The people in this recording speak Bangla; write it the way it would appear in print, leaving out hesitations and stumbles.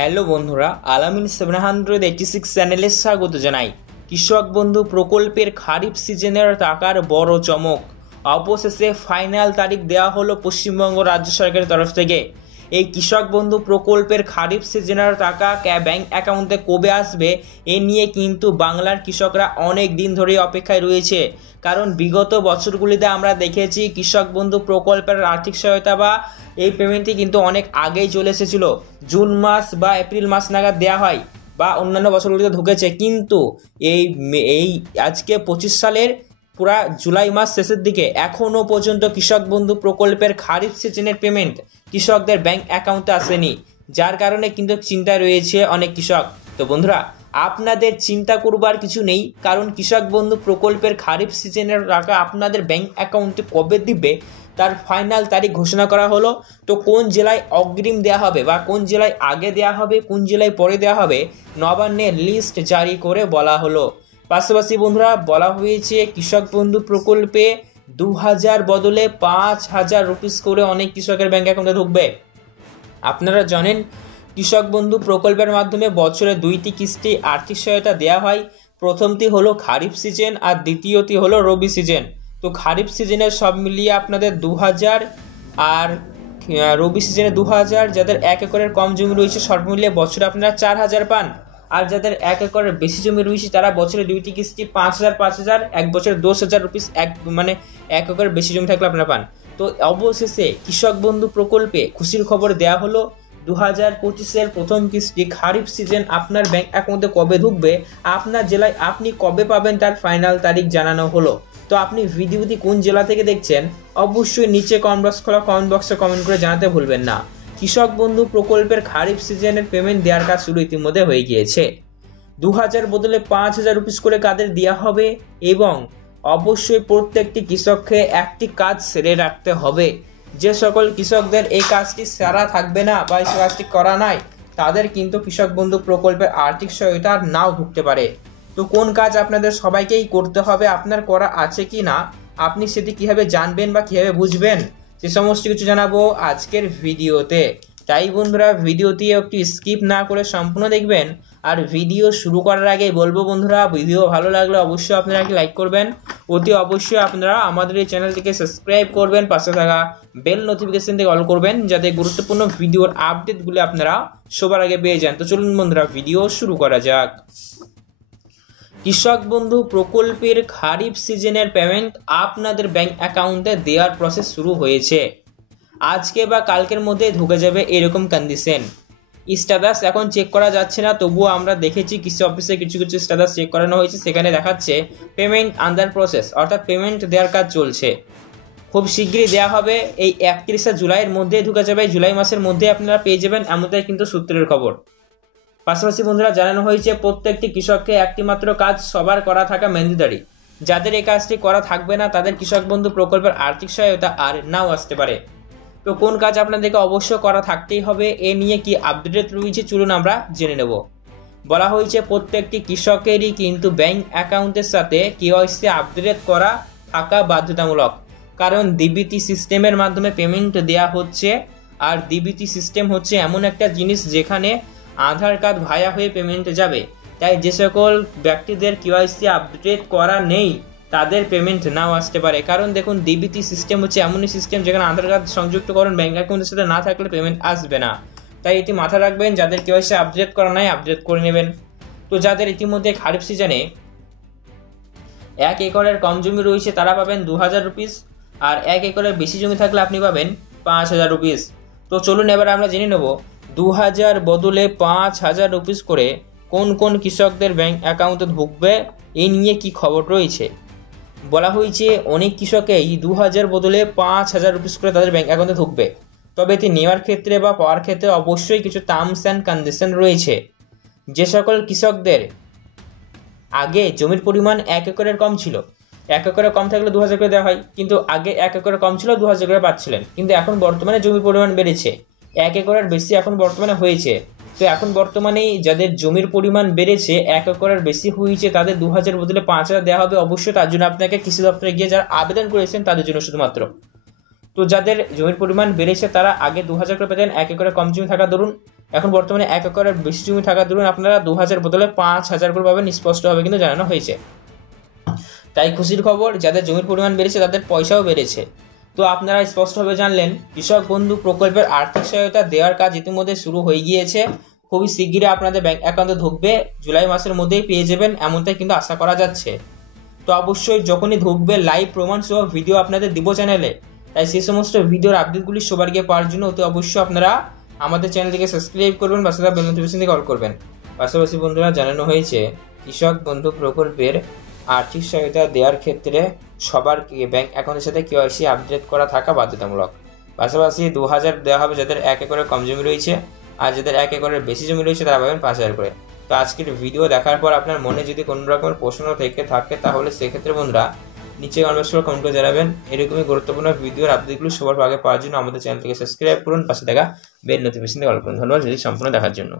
হ্যালো বন্ধুরা, আলামিন 786 চ্যানেলে স্বাগত জানাই। কৃষক বন্ধু প্রকল্পের খারিফ সিজনের টাকার বড় চমক। অবশেষে ফাইনাল তারিখ দেওয়া হলো পশ্চিমবঙ্গ রাজ্য সরকারের তরফ থেকে। এই কৃষক বন্ধু প্রকল্পের খারিফ সিজনের টাকা ব্যাংক অ্যাকাউন্টে কবে আসবে এ নিয়ে কিন্তু বাংলার কৃষকরা অনেক দিন ধরেই অপেক্ষায় রয়েছে। কারণ বিগত বছরগুলিতে আমরা দেখেছি কৃষক বন্ধু প্রকল্পের আর্থিক সহায়তা বা এই পেমেন্টটি কিন্তু অনেক আগেই চলে এসেছিল, জুন মাস বা এপ্রিল মাস নাগাদ দেওয়া হয় বা অন্যান্য বছরগুলিতে ঢুকেছে। কিন্তু এই আজকে 25 সালের পুরা জুলাই মাস শেষের দিকে এখনও পর্যন্ত কৃষক বন্ধু প্রকল্পের খারিফ সিজনের পেমেন্ট কৃষকদের ব্যাংক অ্যাকাউন্টে আসেনি, যার কারণে কিন্তু চিন্তায় রয়েছে অনেক কৃষক। তো বন্ধুরা, আপনাদের চিন্তা করবার কিছু নেই, কারণ কৃষক বন্ধু প্রকল্পের খারিফ সিজনের টাকা আপনাদের ব্যাংক অ্যাকাউন্টে কবে দিবে তার ফাইনাল তারিখ ঘোষণা করা হলো। তো কোন জেলায় অগ্রিম দেওয়া হবে বা কোন জেলায় আগে দেওয়া হবে, কোন জেলায় পরে দেওয়া হবে, নবান্নের লিস্ট জারি করে বলা হলো। পাশাপাশি বন্ধুরা, বলা হয়েছে কৃষক বন্ধু প্রকল্পে 2000 বদলে 5000 রুপিস করে অনেক কৃষকের ব্যাংক অ্যাকাউন্টে ঢুকবে। আপনারা জানেন কৃষক বন্ধু প্রকল্পের মাধ্যমে বছরে 2টি কিস্তি আর্থিক সহায়তা দেওয়া হয়। প্রথমটি হলো খারিফ সিজন আর দ্বিতীয়টি হলো রবি সিজন। তো খারিফ সিজনে সব মিলিয়ে আপনাদের 2000 আর রবি সিজনে 2000। যাদের 1 একরের কম জমি রয়েছে সর্বমিলিয়ে বছরে আপনারা 4000 পান। আর যাদের 1 একরের বেশি জমি রয়েছে তারা বছরে 2টি কিস্তি 5000 এক বছরে 10,000 রুপিস এক একরের বেশি জমি থাকলে আপনারা পান। তো অবশেষে কৃষক বন্ধু প্রকল্পে খুশির খবর দেওয়া হলো 2025-এর প্রথম কিস্তি খারিফ সিজন আপনার ব্যাংক অ্যাকাউন্টে কবে ঢুকবে, আপনার জেলায় আপনি কবে পাবেন তার ফাইনাল তারিখ জানানো হলো। তো আপনি ভিডিওটি কোন জেলা থেকে দেখছেন অবশ্যই নিচে কমেন্ট বক্সে কমেন্ট করে জানাতে ভুলবেন না। কৃষক বন্ধু প্রকল্পের খারিফ সিজনের পেমেন্ট দেওয়ার কাজ শুরু ইতিমধ্যে হয়ে গিয়েছে। 2000 বদলে 5000 রুপিস করে কাদের দেওয়া হবে এবং অবশ্যই প্রত্যেকটি কৃষককে একটি কাজ সেরে রাখতে হবে। যে সকল কৃষকদের এই কাজটি সারা থাকবে না বা এই কাজটি করা নাই তাদের কিন্তু কৃষক বন্ধু প্রকল্পের আর্থিক সহায়তা নাও ঢুকতে পারে। তো কোন কাজ আপনাদের সবাইকেই করতে হবে, আপনার করা আছে কি না, আপনি সেটি কীভাবে জানবেন বা কীভাবে বুঝবেন সে সমস্ত কিছু জানাবো আজকের ভিডিওতে। তাই বন্ধুরা, ভিডিওটি একটু স্কিপ না করে সম্পূর্ণ দেখবেন। আর ভিডিও শুরু করার আগে বলবো বন্ধুরা, ভিডিও ভালো লাগলে অবশ্যই আপনারা কি লাইক করবেন, অতি অবশ্যই আপনারা আমাদের এই চ্যানেলটিকে সাবস্ক্রাইব করবেন, পাশে থাকা বেল নোটিফিকেশন থেকে অল করবেন যাতে গুরুত্বপূর্ণ ভিডিওর আপডেটগুলি আপনারা সবার আগে পেয়ে যান। তো চলুন বন্ধুরা, ভিডিও শুরু করা যাক। কৃষক বন্ধু প্রকল্পের খারিফ সিজনের পেমেন্ট আপনাদের ব্যাংক অ্যাকাউন্টে দেওয়ার প্রসেস শুরু হয়েছে। আজকে বা কালকের মধ্যে ঢুকে যাবে এরকম কন্ডিশন। স্ট্যাটাস এখন চেক করা যাচ্ছে না, তবুও আমরা দেখেছি কৃষি অফিসে কিছু স্ট্যাটাস চেক করানো হয়েছে, সেখানে দেখাচ্ছে পেমেন্ট আন্ডার প্রসেস, অর্থাৎ পেমেন্ট দেওয়ার কাজ চলছে। খুব শীঘ্রই দেওয়া হবে, এই 31শে জুলাইয়ের মধ্যে ঢুকে যাবে, জুলাই মাসের মধ্যে আপনারা পেয়ে যাবেন, এমনটাই কিন্তু সূত্রের খবর। পাশাপাশি বন্ধুরা, জানানো হয়েছে প্রত্যেকটি কৃষককে একটি মাত্র কাজ সবার করা থাকা ম্যান্ডেটরি। যাদের এই কাজটি করা থাকবে না তাদের কৃষক বন্ধু প্রকল্পের আর্থিক সহায়তা আর নাও আসতে পারে। তো কোন কাজ আপনাদেরকে অবশ্য করা থাকতেই হবে, এ নিয়ে কি আপডেট রয়েছে চলুন আমরা জেনে নেব। বলা হয়েছে প্রত্যেকটি কৃষকেরই কিন্তু ব্যাংক অ্যাকাউন্টের সাথে কেওয়াইসি আপডেট করা থাকা বাধ্যতামূলক। কারণ ডিবিটি সিস্টেমের মাধ্যমে পেমেন্ট দেওয়া হচ্ছে, আর ডিবিটি সিস্টেম হচ্ছে এমন একটা জিনিস যেখানে আধার কার্ড ভায়া হয়ে পেমেন্ট যাবে। তাই যে সকল ব্যক্তিদের কেওয়াইসি আপডেট করা নেই তাদের পেমেন্ট নাও আসতে পারে। কারণ দেখুন, ডিবিটি সিস্টেম হচ্ছে এমনই সিস্টেম যেখানে আধার কার্ড সংযুক্ত করেন ব্যাংক অ্যাকাউন্টের সাথে না থাকলে পেমেন্ট আসবে না। তাই এটি মাথায় রাখবেন, যাদের কেওয়াইসি আপডেট করা নাই আপডেট করে নেবেন। তো যাদের ইতিমধ্যে খারিফ সিজনে 1 একরের কম জমি রয়েছে তারা পাবেন 2000 রুপিস, আর 1 একরের বেশি জমি থাকলে আপনি পাবেন 5000 রুপিস। তো চলুন এবার আমরা জেনে নেব 2000 বদলে 5000 রুপিস করে কোন কোন কৃষকদের ব্যাংক অ্যাকাউন্টে ঢুকবে, এই নিয়ে কি খবর রয়েছে। বলা হয়েছে অনেক কৃষকেই 2000 বদলে 5000 রুপিস করে তাদের ব্যাংক অ্যাকাউন্টে ঢুকবে। তবে এটি নেওয়ার ক্ষেত্রে বা পাওয়ার ক্ষেত্রে অবশ্যই কিছু টার্মস অ্যান্ড কন্ডিশন রয়েছে। যে সকল কৃষকদের আগে জমির পরিমাণ 1 একরের কম ছিল, 1 একরের কম থাকলে 2000 করে দেওয়া হয়, কিন্তু আগে 1 একরের কম ছিল 2000 করে পাচ্ছিলেন, কিন্তু এখন বর্তমানে জমির পরিমাণ বেড়েছে, 1 একরের বেশি এখন বর্তমানে হয়েছে। তো এখন বর্তমানে যাদের জমির পরিমাণ বেড়েছে, 1 একরের বেশি হয়েছে, তাদের 2000 বদলে 5000 দেওয়া হবে। অবশ্যই তার জন্য আপনাকে কৃষি দপ্তরে গিয়ে যারা আবেদন করেছেন তাদের জন্য শুধুমাত্র। তো যাদের জমির পরিমাণ বেড়েছে তারা আগে 2000 করে পেতেন, 1 একরের কম জমি থাকা দরুন, এখন বর্তমানে 1 একরের বেশি জমি থাকার দরুন আপনারা 2000 বদলে 5000 করে পাবেন, স্পষ্টভাবে কিন্তু জানানো হয়েছে। তাই খুশির খবর, যাদের জমির পরিমাণ বেড়েছে তাদের পয়সাও বেড়েছে। তো আপনারা স্পষ্টভাবে জানলেন কৃষক বন্ধু প্রকল্পের আর্থিক সহায়তা দেওয়ার কাজ ইতিমধ্যে শুরু হয়ে গিয়েছে। খুবই শিগগিরই আপনাদের ব্যাংক অ্যাকাউন্টে ঢুকবে, জুলাই মাসের মধ্যেই পেয়ে যাবেন এমনটাই কিন্তু আশা করা যাচ্ছে। তো অবশ্যই যখনই ঢুকবে লাইভ প্রমাণ সহ ভিডিও আপনাদের দিব চ্যানেলে। তাই সেই সমস্ত ভিডিওর আপডেটগুলি সবার গিয়ে পাওয়ার জন্য অতি অবশ্যই আপনারা আমাদের চ্যানেলটিকে সাবস্ক্রাইব করবেন, পাশাপাশি বেল নোটিফিকেশন থেকে অল করবেন। পাশাপাশি বন্ধুরা জানানো হয়েছে কৃষক বন্ধু প্রকল্পের আর্থিক সহায়তা দেওয়ার ক্ষেত্রে সবার ব্যাংক অ্যাকাউন্টের সাথে কেওয়াইসি আপডেট করা থাকা বাধ্যতামূলক। পাশাপাশি 2000 দেওয়া হবে যাদের 1 একরের কম জমি রয়েছে, আর যাদের 1 একরের বেশি জমি রয়েছে তারা পাবেন 5000 করে। তো আজকের ভিডিও দেখার পর আপনার মনে যদি কোনো রকমের প্রশ্ন থেকে থাকে তাহলে সেক্ষেত্রে বন্ধুরা নিচে কমেন্ট করে কমেন্ট করে জানাবেন। এরকমই গুরুত্বপূর্ণ ভিডিওর আপডেটগুলো সবার আগে পাওয়ার জন্য আমাদের চ্যানেলটিকে সাবস্ক্রাইব করুন, পাশে দেখা বেল নোটিফিকেশন অল করুন। ধন্যবাদ ভিডিও সম্পূর্ণ দেখার জন্য।